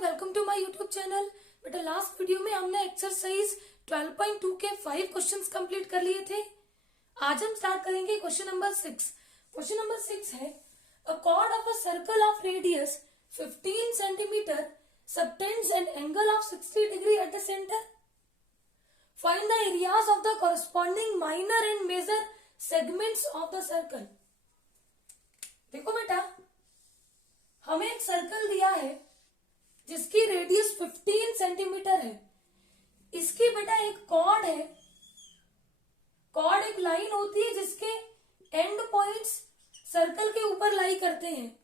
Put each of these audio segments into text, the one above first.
Welcome to my YouTube channel. बेटा last video में हमने एक्सरसाइज 12.2 के 5 क्वेश्चंस कंप्लीट कर लिए थे। आज हम स्टार्ट करेंगे क्वेश्चन नंबर 6। क्वेश्चन नंबर 6 है a chord of a circle of radius 15 centimetre subtends an angle of 60 degree at the centre. Find the areas of the corresponding minor and major segments of the circle. देखो बेटा, हमें एक circle दिया है जिसकी radius 15 centimetre है। इसकी बेटा एक कॉर्ड है। कॉर्ड एक लाइन होती है जिसके एंड पॉइंट्स सर्कल के ऊपर लाई करते हैं।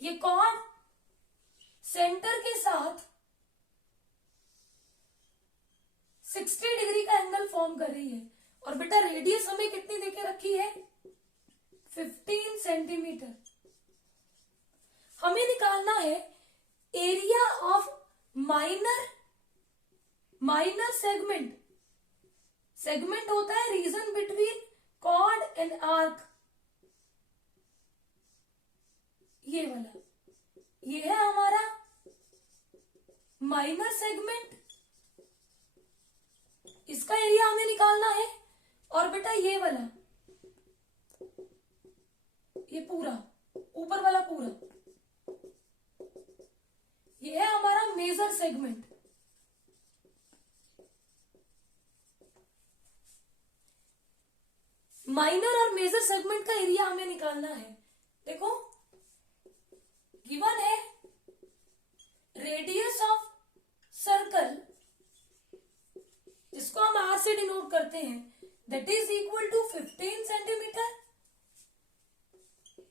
ये कॉर्ड सेंटर के साथ 60 डिग्री का एंगल फॉर्म कर रही है। और बेटा रेडियस हमें कितनी देके रखी है? 15 सेंटीमीटर। हमें निकालना है area of minor segment. Segment होता है region between chord and arc. ये वाला, ये है हमारा माइनर सेगमेंट। इसका एरिया हमें निकालना है। और बेटा ये वाला, ये पूरा ऊपर वाला पूरा, ये है हमारा मेजर सेगमेंट। माइनर और मेजर सेगमेंट का एरिया हमें निकालना है। देखो गिवन है रेडियस ऑफ सर्कल, जिसको हम आर से डिनोट करते हैं, that is equal to 15 centimetre.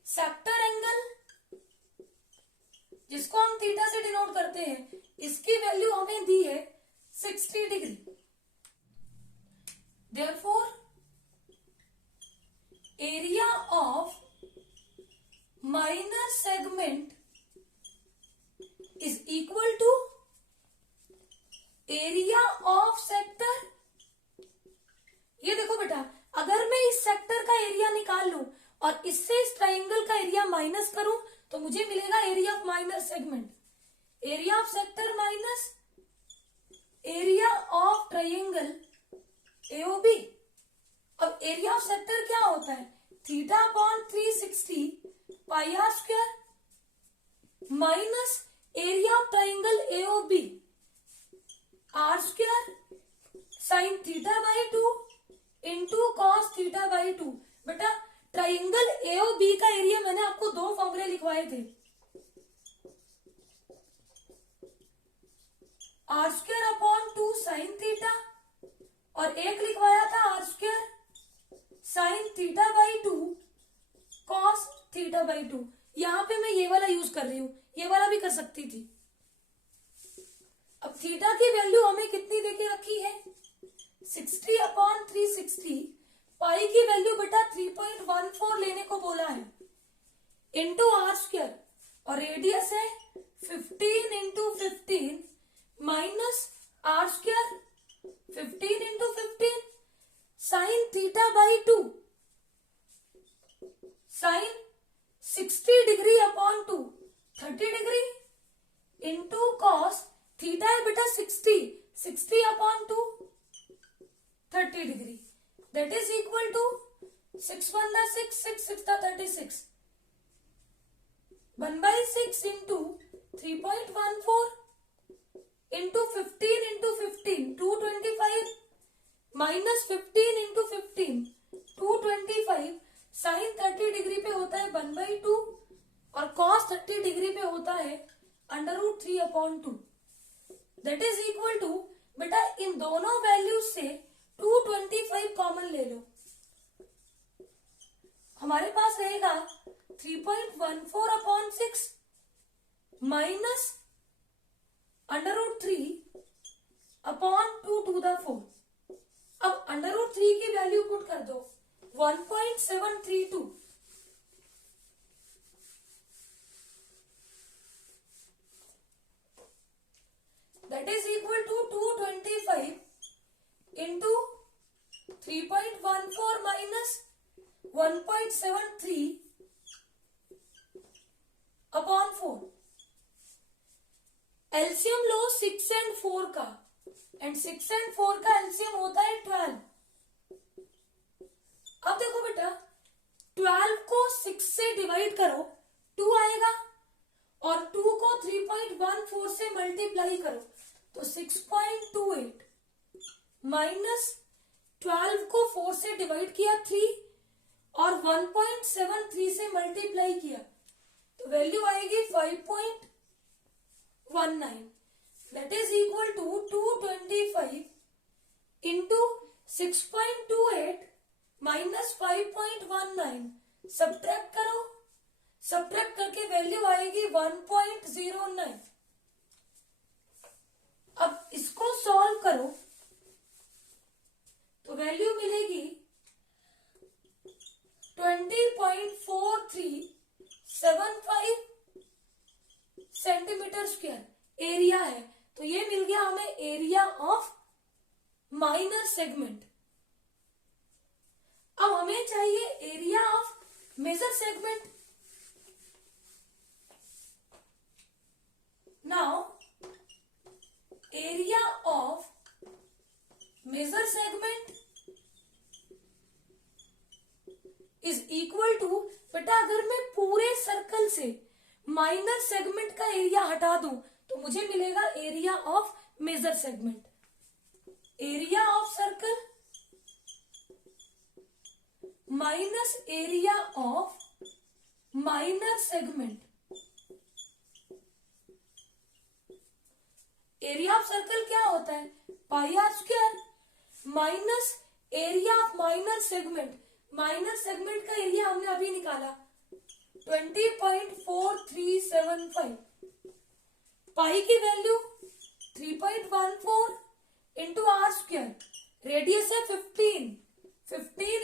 Sector angle, जिसको हम थीटा से डिनोट करते हैं, इसकी वैल्यू हमें दी है 60 degree. Therefore area of minor segment is equal to area of sector. ये देखो बेटा, अगर मैं इस सेक्टर का एरिया निकाल लूं और इससे इस ट्राइंगल का एरिया माइनस करूं तो मुझे मिलेगा area of minor segment. Area of sector minus area of triangle AOB. अब एरिया ऑफ सेक्टर क्या होता है? Theta upon 360 pi are square minus area of triangle AOB R square sine theta by 2 into cos theta by 2। बेटा triangle AOB का area मैंने आपको दो फॉर्मूले लिखवाए थे, R square upon 2 sine theta, और एक लिखवाया था R square sine theta by 2 cos theta by 2। यहां पे मैं ये वाला यूज कर रही हूं, ये वाला भी कर सकती थी। अब थीटा की वैल्यू हमें कितनी देके रखी है? 60 अपॉन 360। पाई की वैल्यू बेटा 3.14 लेने को बोला है, इंटू आर स्क्वायर, और रेडियस है 15 into 15 minus R square 15 into 15 sine theta by 2 sine 60 degree upon 2 30 degree into cos theta है बेटा 60 upon 2 30 degree. That is equal to 6 1 6 6 6 36 1 by 6 into 3.14 into 15 into 15 225 minus 15 into 15 225 sin 30 degree पे होता है 1 by 2 और cos 30 degree पे होता है √3 upon 2। That is equal to बेटा इन दोनों वैल्यूज से 225 कॉमन ले लो। हमारे पास रहेगा 3.14 upon 6 minus √3 upon 2 to the 4। अब √3 की वैल्यू पुट कर दो 1.732। That is equal to 225 into 3.14 minus 1.73 upon 4। LCM लो 6 and 4 का, एंड 6 and 4 का एलसीएम होता है 12। अब देखो बेटा 12 को 6 से डिवाइड करो 2 आएगा, और 2 को 3.14 से मल्टीप्लाई करो तो 6.28 माइनस 12 को 4 से डिवाइड किया 3 और 1.73 से मल्टीप्लाई किया तो वैल्यू आएगी 5.19, that is equal to 225 into 6.28 minus 5.19। Subtract करो, सब्ट्रैक्ट करके वैल्यू आएगी 1.09। अब इसको सॉल्व करो तो वैल्यू मिलेगी 20.4375 सेंटीमीटर स्क्वायर एरिया है। तो ये मिल गया हमें एरिया ऑफ माइनर सेगमेंट। अब हमें चाहिए area of major segment. Now area of major segment is equal to, बेटा अगर मैं पूरे सर्कल से माइनर सेगमेंट का एरिया हटा दूं तो मुझे मिलेगा area of major segment. Area of circle minus area of minor segment. Area of circle क्या होता है? Pi are square minus area of minor segment. Minor segment का एरिया हमने अभी निकाला 20.4375। पाई की value 3.14 into R square, radius है 15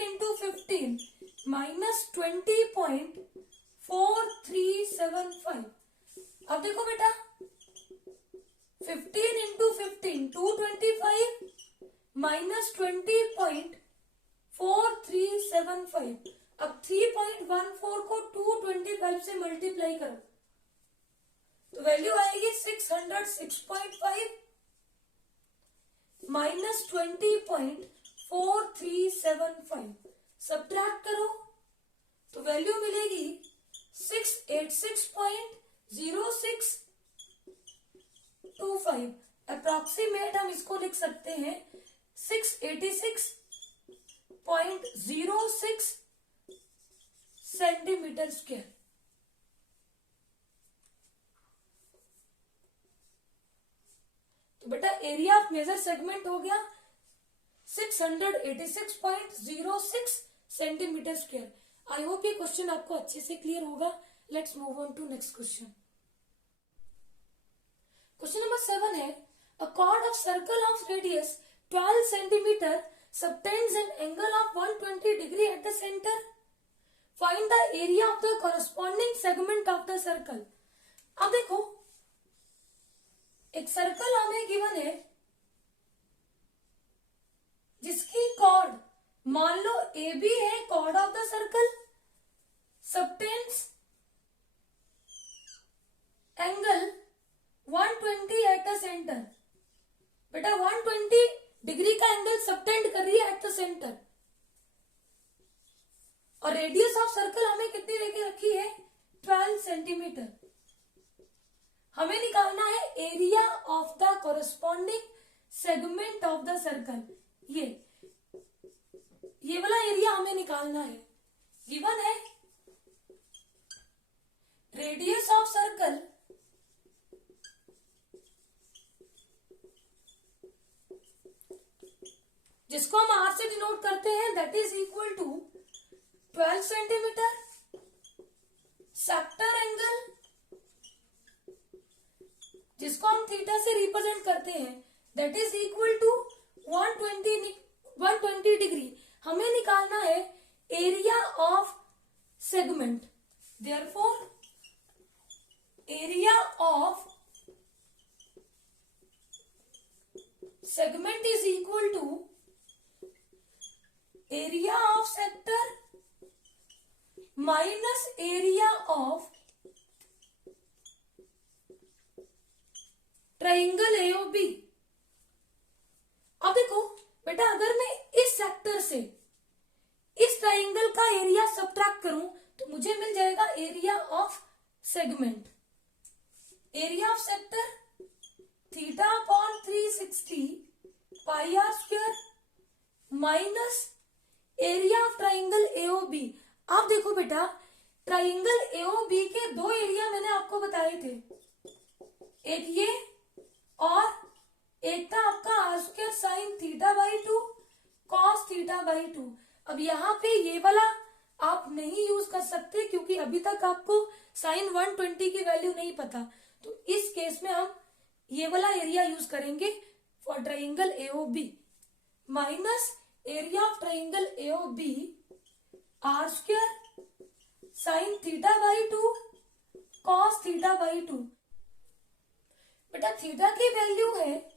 into 15 minus 20.4375। अब देखो बेटा 15 इंटू 15 225 माइनस 20.4375। अब 3.14 को 225 से मल्टीप्लाई करो तो वैल्यू आएगी 606.5 माइनस 20.4375। सब्ट्रैक्ट करो तो वैल्यू मिलेगी 686.0625। अप्रॉक्सीमेट हम इसको लिख सकते हैं 686.06 सेंटीमीटर स्क्वायर। तो बेटा एरिया ऑफ मेजर सेगमेंट हो गया 686.06 सेंटीमीटर स्क्वायर। आई होप ये क्वेश्चन आपको अच्छे से क्लियर होगा। Let's move on to next question. Question number 7 है, अ chord of circle of radius 12 centimeter subtends an angle of 120 degree at the center. Find the area of the corresponding segment of the circle. अब देखो एक circle हमें given है जिसकी chord मान लो A B है, chord of the circle, subtends angle 120 at the centre. बेटा 120 डिग्री का एंगल सबटेंड कर रही है एट द सेंटर, और रेडियस ऑफ सर्कल हमें कितनी देके रखी है 12 सेंटीमीटर। हमें निकालना है area of the corresponding segment of the circle. ये वाला एरिया हमें निकालना है। गिवन है रेडियस ऑफ सर्कल जिसको हम आर से डिनोट करते हैं, that is equal to 12 centimetre. Sector angle जिसको हम थीटा से रिप्रेजेंट करते हैं, that is equal to 120 degree. हमें निकालना है area of segment. Therefore area of segment is equal to area of sector minus area of triangle AOB. अब देखो बेटा, अगर मैं इस सेक्टर से इस ट्राइंगल का एरिया सब्ट्रैक्ट करूं तो मुझे मिल जाएगा area of segment. Area of sector theta upon 360 pi are square minus area of triangle AOB. आप देखो बेटा, ट्राइंगल एओबी के दो एरिया मैंने आपको बताए थे, एक ये और एक था आपका R square sine theta by 2 cos theta by 2। अब यहाँ पे ये वाला आप नहीं यूज कर सकते क्योंकि अभी तक आपको साइन 120 की वैल्यू नहीं पता, तो इस केस में हम ये वाला एरिया यूज करेंगे for triangle AOB minus area of triangle AOB R square sine theta by 2 cos theta by 2। बेटा थीटा की वैल्यू है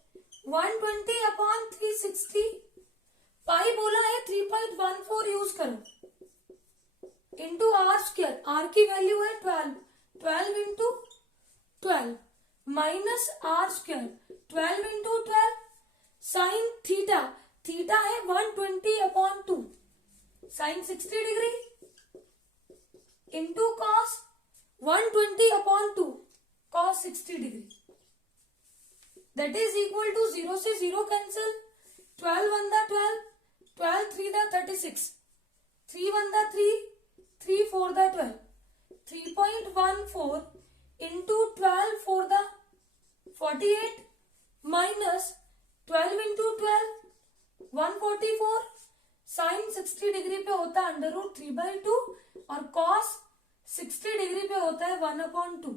120 अपॉन 360, पाई बोला है 3.14 यूज करो इंटू आर स्क्वायर, आर की वैल्यू है 12 into 12 minus R square 12 into 12 sine theta, theta है 120 upon 2 sine 60 degree into cos 120 upon 2 cos 60 degree, that is equal to 0 से 0 कैंसिल, 12 1 दा 12, 12 3 दा 36, 3 1 दा 3, 3 4 दा 12, 3.14 इंटू 12 4 दा 48 माइनस 12 इंटू 12 144 साइन 60 डिग्री पे होता है अंडर रूट 3/2 और कॉस 60 डिग्री पे होता है 1/2।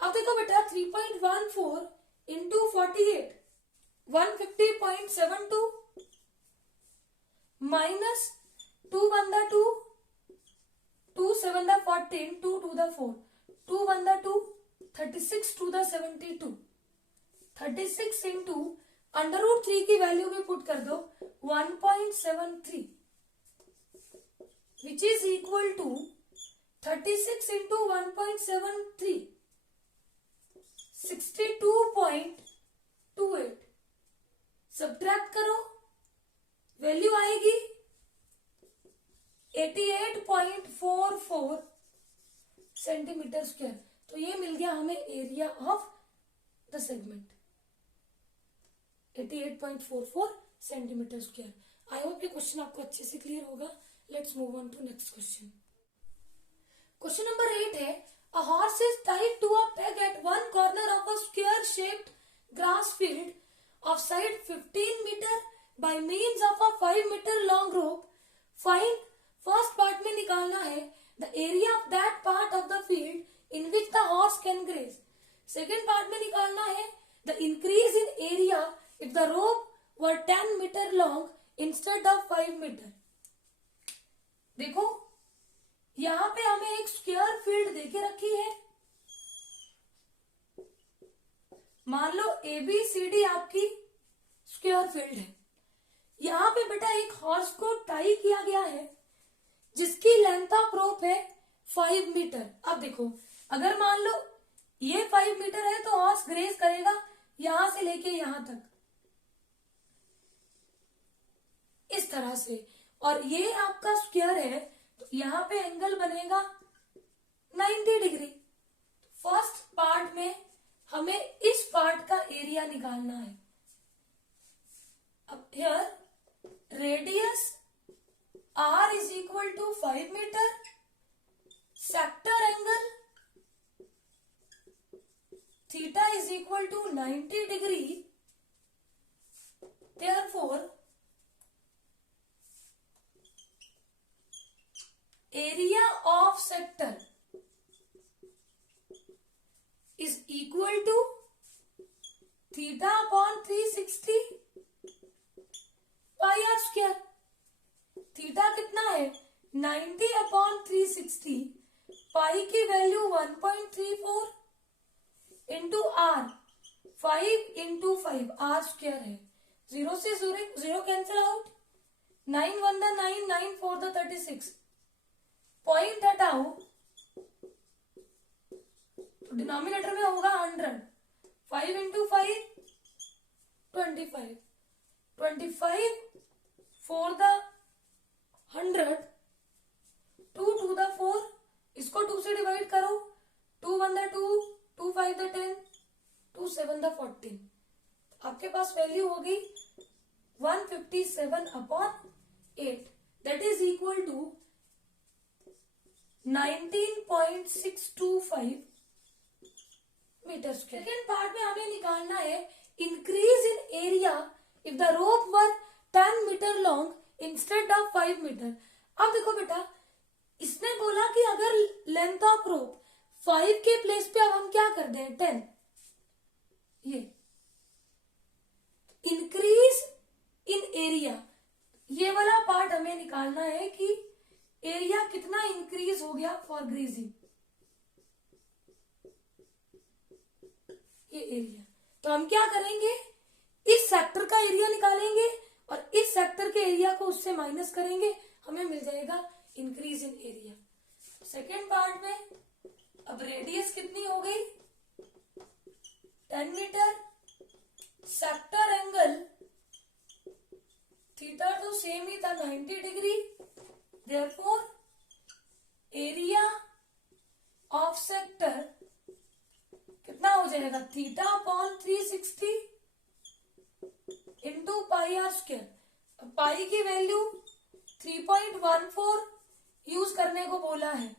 अब देखो बेटा 3.14 इंटू 48 150.72 माइनस 2 1 दा 2, 2 7 दा 14, 2 2 दा 4, 2 1 दा 2, 36 2 दा 72, 36 इंटू अंडर रूट 3 की वैल्यू भी पुट कर दो 1.73 which is equal to 36 into 1.73 62.28। Subtract करो, वैल्यू आएगी 88.44 सेंटीमीटर स्क्वायर। तो ये मिल गया हमें area of the segment 88.44 centimetre square. I hope ये क्वेश्चन आपको अच्छे से क्लियर होगा। Let's move on to next question. Question number 8 है, a horse is tied to a peg at one corner of a square shaped grass field of side 15 meter by means of a 5 meter long rope. Find first part में निकालना है the area of that part of the field in which the horse can graze. Second part में निकालना है the increase in area if the rope were 10 meter long instead of 5 meter. देखो यहां पे हमें एक स्क्वायर फील्ड देके रखी है, मान लो ABCD आपकी स्क्वायर फील्ड है। यहां पे बेटा एक हॉर्स को टाई किया गया है जिसकी लेंथ ऑफ रोप है 5 मीटर। अब देखो अगर मान लो ये 5 मीटर है तो हॉर्स ग्रेज करेगा यहां से लेके यहां तक इस तरह से, और ये आपका स्क्वायर है तो यहां पे एंगल बनेगा 90 डिग्री। फर्स्ट पार्ट में हमें इस पार्ट का एरिया निकालना है। अब here radius R is equal to 5 meter, sector angle theta is equal to 90 degree, therefore area of sector is equal to theta upon 360 pi r square। Theta कितना है 90 upon 360, pi की value 1.34 into R 5 into 5 R square है। 0 से 0 cancel out, 9 1 दा 9, 9 4 दा 36, point हटाओ तो denominator में होगा 100, 5 into 5 25, 25 for the 100, 2 to the 4, इसको 2 से डिवाइड करो, 2 1 the 2, 2 5 the 10, 2 7 the 14, आपके पास वैल्यू हो गई 157 upon 8, that is equal to 19.625 metre square. Second part में हमें निकालना है increase in area if the rope were 10 metre long instead of 5 metre. अब देखो बेटा, इसने बोला कि अगर लेंथ ऑफ रोप 5 के प्लेस पे अब हम क्या कर दें 10, ये इंक्रीज इन एरिया, ये वाला पार्ट हमें निकालना है कि एरिया कितना इंक्रीज हो गया फॉर ग्रीजिंग, ये एरिया। तो हम क्या करेंगे, इस सेक्टर का एरिया निकालेंगे और इस सेक्टर के एरिया को उससे माइनस करेंगे, हमें मिल जाएगा increase in area. Second part में अब रेडियस कितनी हो गई 10 मीटर, सेक्टर एंगल थीटा तो सेम ही था 90 degree, therefore area of sector कितना हो जाएगा theta upon 360 into pi are square. Pi की वैल्यू 3.14 यूज करने को बोला है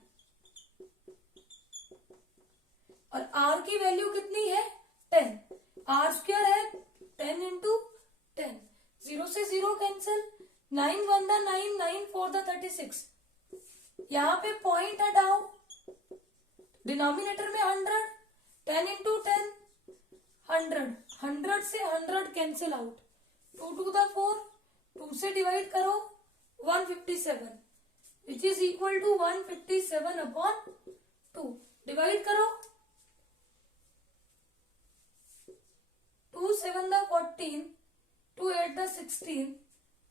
और आर की वैल्यू कितनी है 10, आर स्क्वायर है 10 इंटू 10, 0 से 0 कैंसिल, 9 1 the 9, 9 4 the 36, यहाँ पे पॉइंट हटाओ, डिनोमिनेटर में 100, 10 इंटू 10 100, 100 से 100 कैंसिल आउट, 2 to the 4, 2 से डिवाइड करो 157 which is equal to 157 upon 2, divide करो 2 7 the 14, 2 8 the 16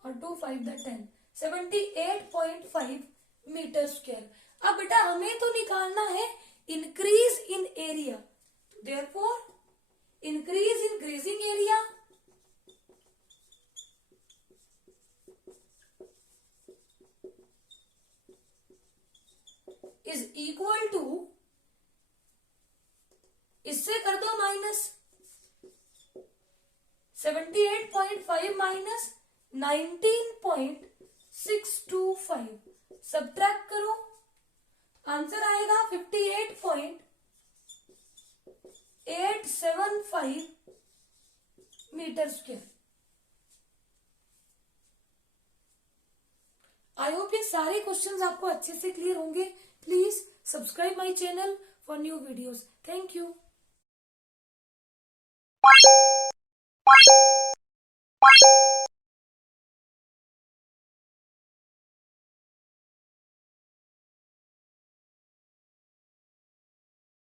और 2 5 the 10, 78.5 मीटर स्क्वायर। अब बेटा हमें तो निकालना है increase in area, therefore increase in grazing area is equal to, इससे कर दो माइनस 78.5 माइनस 19.625, सब्ट्रैक्ट करो, आंसर आएगा 58.875 मीटर स्क्वायर। आई होप ये सारे क्वेश्चंस आपको अच्छे से क्लियर होंगे। Please subscribe my channel for new videos. Thank you.